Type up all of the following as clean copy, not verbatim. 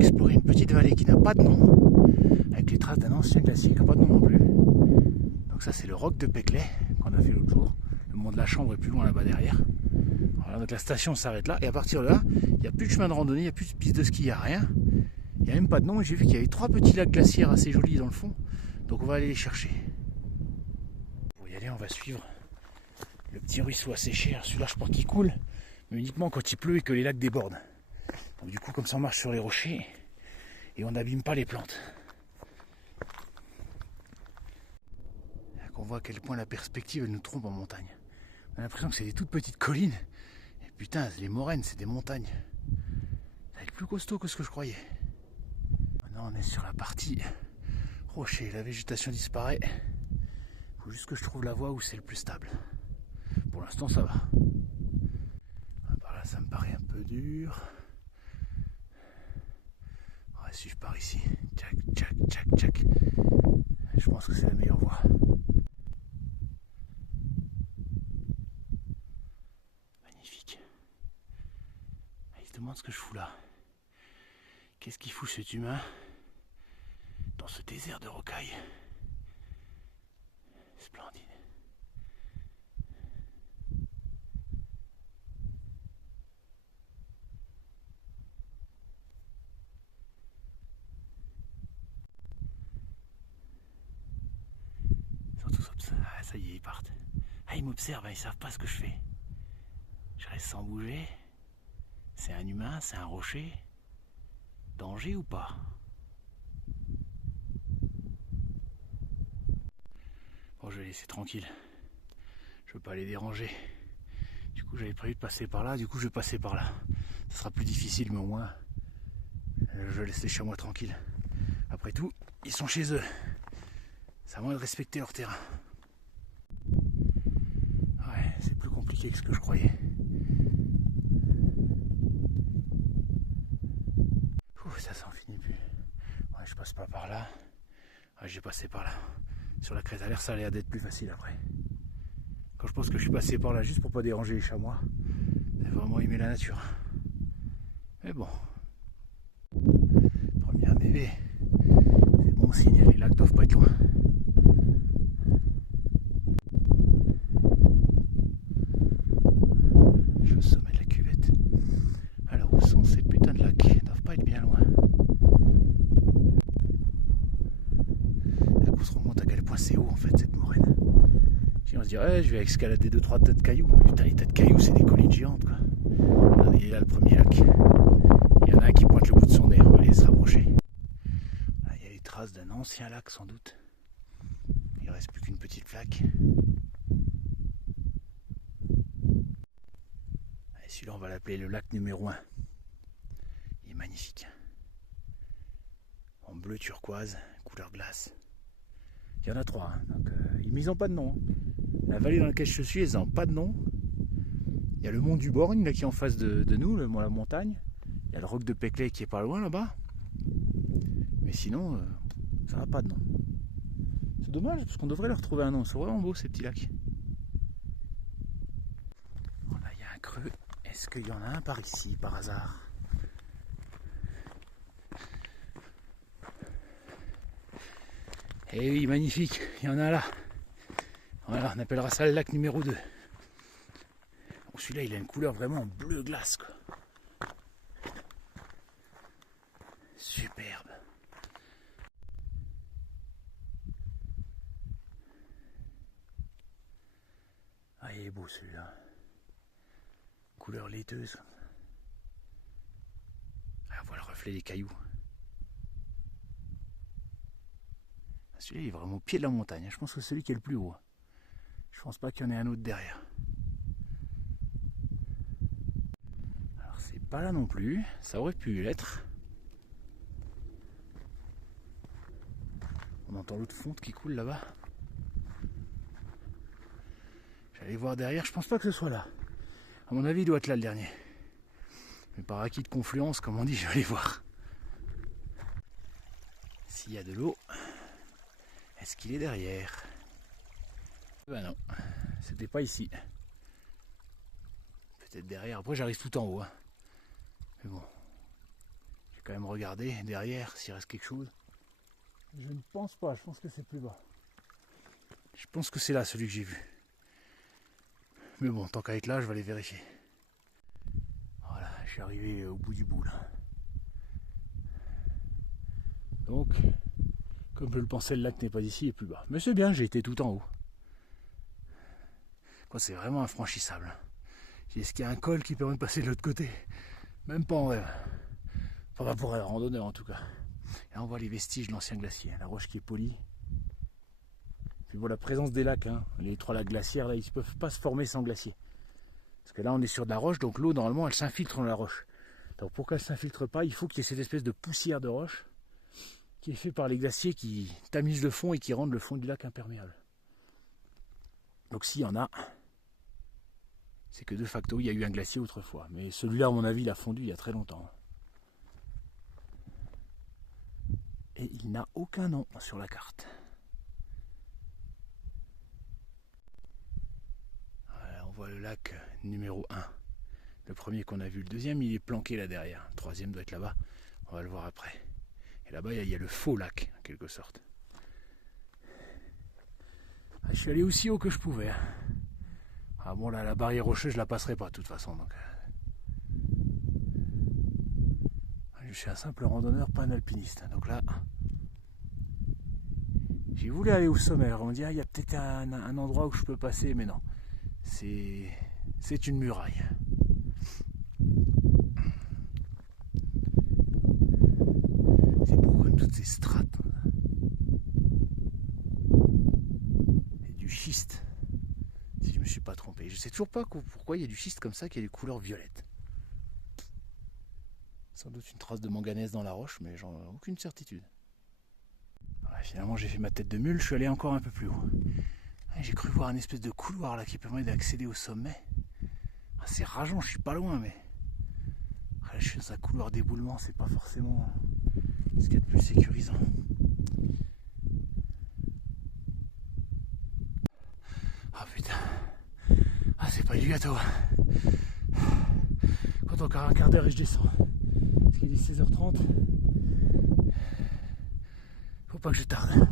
explorer une petite vallée qui n'a pas de nom, avec les traces d'un ancien glacier qui n'a pas de nom non plus. Donc ça c'est le roc de Peclet qu'on a fait l'autre jour. Le mont de la Chambre est plus loin là-bas derrière. Voilà, donc la station s'arrête là, et à partir de là, il n'y a plus de chemin de randonnée, il n'y a plus de piste de ski, il n'y a rien. Il n'y a même pas de nom, et j'ai vu qu'il y avait 3 petits lacs glaciaires assez jolis dans le fond. Donc on va aller les chercher. Pour y aller, on va suivre le petit ruisseau asséché. Celui-là je pense qu'il coule, mais uniquement quand il pleut et que les lacs débordent. Donc du coup comme ça on marche sur les rochers et on n'abîme pas les plantes. On voit à quel point la perspective elle nous trompe en montagne. On a l'impression que c'est des toutes petites collines. Et putain, les moraines c'est des montagnes. Ça va être plus costaud que ce que je croyais. Maintenant on est sur la partie rocher. La végétation disparaît. Il faut juste que je trouve la voie où c'est le plus stable. Pour l'instant ça va. Par là ça me paraît un peu dur. Ouais, si je pars ici, tchac, tchac, tchac, tchac. Je pense que c'est la meilleure voie. Magnifique. Il se demande ce que je fous là. Qu'est-ce qu'il fout cet humain dans ce désert de rocailles? Splendide. Surtout ça. Ah, ça y est, ils partent. Ah, ils m'observent, ils savent pas ce que je fais. Je reste sans bouger. C'est un humain, c'est un rocher. Danger ou pas? Bon, je vais laisser tranquille. Je veux pas les déranger. Du coup, j'avais prévu de passer par là. Du coup, je vais passer par là. Ça sera plus difficile, mais au moins, je laisse les chamois tranquilles. Après tout, ils sont chez eux. C'est à moi de respecter leur terrain. Ouais, c'est plus compliqué que ce que je croyais. Ouh, ça s'en finit plus. Ouais, je passe pas par là. Ouais, j'ai passé par là. Sur la crête à l'air, ça a l'air d'être plus facile après. Quand je pense que je suis passé par là juste pour pas déranger les chamois, j'ai vraiment aimé la nature. Mais bon. Premier bébé. C'est bon signe, les lacs doivent pas être loin. Je suis au sommet de la cuvette. Alors où sont ces putains de lacs? Ils doivent pas être bien loin. Là, on se rend compte à quel point c'est haut en fait cette moraine. Si on se dirait, ouais, je vais escalader 2-3 tas de cailloux. Putain, les tas de cailloux, c'est des collines géantes quoi. Regardez, il est là le premier lac. Il y en a un qui pointe le bout de son nez, on va aller se rapprocher. Là, il y a les traces d'un ancien lac sans doute. Il ne reste plus qu'une petite flaque. Celui-là, on va l'appeler le lac numéro 1. Il est magnifique. En bleu turquoise, couleur glace. Il y en a 3, hein, donc ils n'ont pas de nom. La vallée dans laquelle je suis, ils n'ont pas de nom. Il y a le mont du Borgne là, qui est en face de nous, le mont la montagne. Il y a le roc de Peclet qui est pas loin là-bas. Mais sinon, ça n'a pas de nom. C'est dommage parce qu'on devrait leur trouver un nom. C'est vraiment beau ces petits lacs. Voilà, il y a un creux. Est-ce qu'il y en a un par ici, par hasard? Eh oui, magnifique, il y en a là. Voilà, on appellera ça le lac numéro 2. Bon, celui-là, il a une couleur vraiment bleu glace, quoi. Superbe. Ah, il est beau celui-là. Couleur laiteuse. Ah, on voit le reflet des cailloux. Celui-là, il est vraiment au pied de la montagne. Je pense que c'est celui qui est le plus haut. Je pense pas qu'il y en ait un autre derrière. Alors, c'est pas là non plus. Ça aurait pu l'être. On entend l'eau de fonte qui coule là-bas. J'allais voir derrière. Je pense pas que ce soit là. À mon avis, il doit être là le dernier. Mais par acquis de confluence, comme on dit, je vais aller voir. S'il y a de l'eau, est-ce qu'il est derrière? Ben non, c'était pas ici. Peut-être derrière. Après, j'arrive tout en haut. Hein. Mais bon, j'ai quand quand même regarder derrière s'il reste quelque chose. Je ne pense pas, je pense que c'est plus bas. Je pense que c'est là celui que j'ai vu. Mais bon, tant qu'à être là, je vais aller vérifier. Voilà, je suis arrivé au bout du bout là. Donc, comme je le pensais, le lac n'est pas ici et plus bas. Mais c'est bien, j'ai été tout en haut. C'est vraiment infranchissable. Est-ce qu'il y a un col qui permet de passer de l'autre côté? Même pas en rêve. Enfin, pas pour un randonneur en tout cas. Et là, on voit les vestiges de l'ancien glacier. La roche qui est polie. Puis voilà, la présence des lacs. Hein. Les 3 lacs glaciaires, là, ils ne peuvent pas se former sans glacier. Parce que là, on est sur de la roche, donc l'eau, normalement, elle s'infiltre dans la roche. Donc pour qu'elle ne s'infiltre pas, il faut qu'il y ait cette espèce de poussière de roche qui est fait par les glaciers qui tamisent le fond et qui rendent le fond du lac imperméable. Donc s'il y en a, c'est que de facto il y a eu un glacier autrefois. Mais celui-là, à mon avis, il a fondu il y a très longtemps. Et il n'a aucun nom sur la carte. Voilà, on voit le lac numéro 1. Le premier qu'on a vu, le deuxième il est planqué là derrière. Le troisième doit être là-bas, on va le voir après. Et là-bas, il y a le faux lac, en quelque sorte. Je suis allé aussi haut que je pouvais. Ah bon, là, la barrière rocheuse, je la passerai pas, de toute façon. Donc. Je suis un simple randonneur, pas un alpiniste. Donc là, j'ai voulu aller au sommet. On me dit, il y a peut-être un endroit où je peux passer, mais non. C'est une muraille. C'est beau comme toutes ces strates. C'est du schiste, si je ne me suis pas trompé. Je ne sais toujours pas pourquoi il y a du schiste comme ça qui a des couleurs violettes. Sans doute une trace de manganèse dans la roche, mais j'en ai aucune certitude. Voilà, finalement j'ai fait ma tête de mule, je suis allé encore un peu plus haut. J'ai cru voir une espèce de couloir là qui permet d'accéder au sommet. C'est rageant, je suis pas loin, mais là, je suis dans un couloir d'éboulement, c'est pas forcément ce qu'il y a de plus sécurisant. Ah putain, c'est pas du gâteau. Quand encore un quart d'heure et je descends. Parce qu'il est 16h30. Faut pas que je tarde.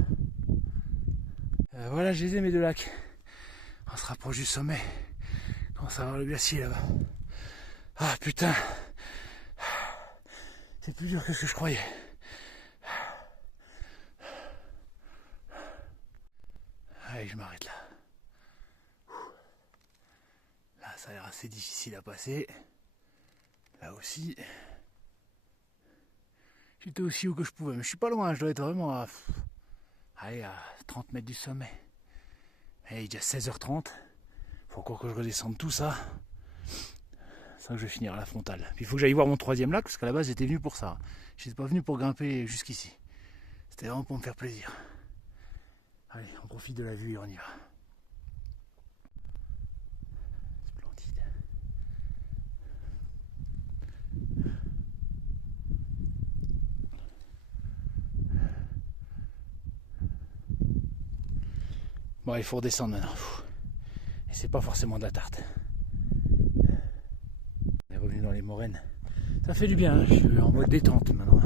Voilà, je les ai mes 2 lacs. On se rapproche du sommet. On commence à voir le glacier là-bas. Ah putain, c'est plus dur que ce que je croyais. Allez, je m'arrête là. Là, ça a l'air assez difficile à passer. Là aussi. J'étais aussi haut que je pouvais, mais je suis pas loin, je dois être vraiment à 30 mètres du sommet. Et il est déjà 16h30. Faut encore que je redescende tout ça. C'est ça que je vais finir à la frontale. Puis il faut que j'aille voir mon 3e lac, parce qu'à la base j'étais venu pour ça. Je n'étais pas venu pour grimper jusqu'ici. C'était vraiment pour me faire plaisir. Allez, on profite de la vue et on y va. Splendide. Bon, il faut redescendre maintenant. Et c'est pas forcément de la tarte. On est revenu dans les moraines. Ça fait du bien, hein. Je suis en mode détente maintenant.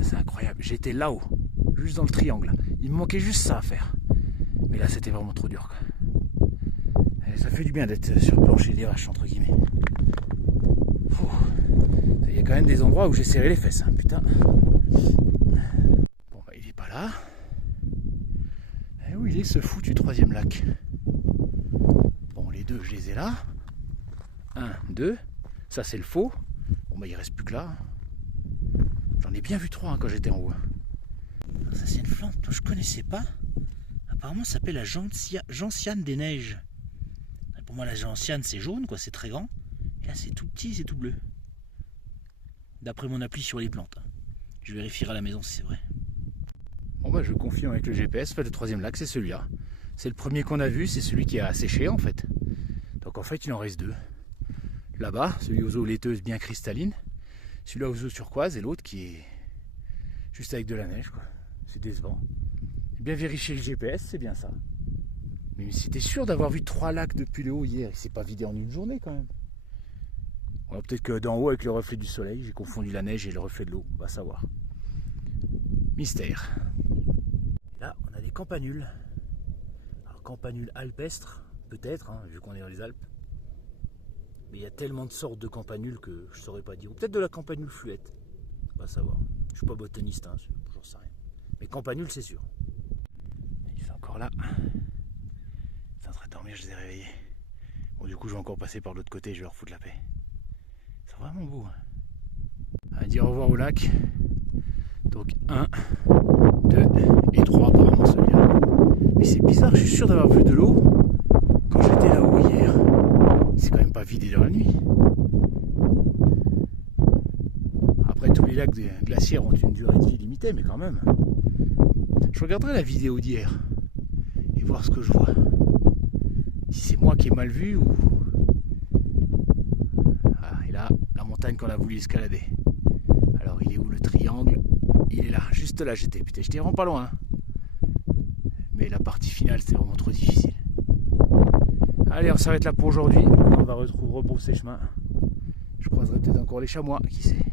C'est incroyable. J'étais là-haut, juste dans le triangle. Il me manquait juste ça à faire. Mais là, c'était vraiment trop dur, quoi. Et ça fait du bien d'être sur le plancher des vaches, entre guillemets. Il y a quand même des endroits où j'ai serré les fesses, hein, putain. Bon, bah, il est pas là. Et où il est, ce foutu 3e lac? Bon, les 2, je les ai là. 1, 2. Ça, c'est le faux. Bon, bah, il reste plus que là. J'en ai bien vu 3 quand j'étais en haut. Alors ça, c'est une plante que je connaissais pas. Apparemment, ça s'appelle la gentiane des neiges. Pour moi, la gentiane, c'est jaune, quoi, c'est très grand. Et là, c'est tout petit, c'est tout bleu. D'après mon appli sur les plantes. Je vérifierai à la maison si c'est vrai. Bon, bah, je confirme avec le GPS. Le 3e lac, c'est celui-là. C'est le premier qu'on a vu, c'est celui qui a asséché, en fait. Donc, en fait, il en reste 2. Là-bas, celui aux eaux laiteuses bien cristallines. Celui-là aux eaux turquoises et l'autre qui est juste avec de la neige, quoi. C'est décevant. Bien vérifier le GPS, c'est bien ça. Mais si t'es sûr d'avoir vu 3 lacs depuis le haut hier, il s'est pas vidé en une journée quand même. Alors peut-être que d'en haut, avec le reflet du soleil, j'ai confondu la neige et le reflet de l'eau. On va savoir. Mystère. Là, on a des campanules. Alors, campanules alpestres, peut-être, hein, vu qu'on est dans les Alpes. Mais il y a tellement de sortes de campanules que je ne saurais pas dire. Ou peut-être de la campanule fluette. On va savoir. Je ne suis pas botaniste, hein, j'en sais rien. Mais campanule, c'est sûr. Ils sont encore là. Ils sont en train de dormir, je les ai réveillés. Bon, du coup, je vais encore passer par l'autre côté, je vais leur foutre la paix. Ils sont vraiment beaux. On va dire au revoir au lac. Donc 1, 2 et 3 apparemment celui-là. Mais c'est bizarre, je suis sûr d'avoir vu de l'eau quand j'étais là-haut hier. C'est quand même pas vidé dans la nuit. Après, tous les lacs glaciaires ont une durée de vie limitée, mais quand même. Je regarderai la vidéo d'hier et voir ce que je vois. Si c'est moi qui ai mal vu ou... Ah, et là, la montagne qu'on a voulu escalader. Alors, il est où le triangle? Il est là, juste là j'étais. Putain, j'étais vraiment pas loin. Mais la partie finale, c'était vraiment trop difficile. Allez, on s'arrête là pour aujourd'hui. On va rebrousser chemin. Je croiserai peut-être encore les chamois, qui sait.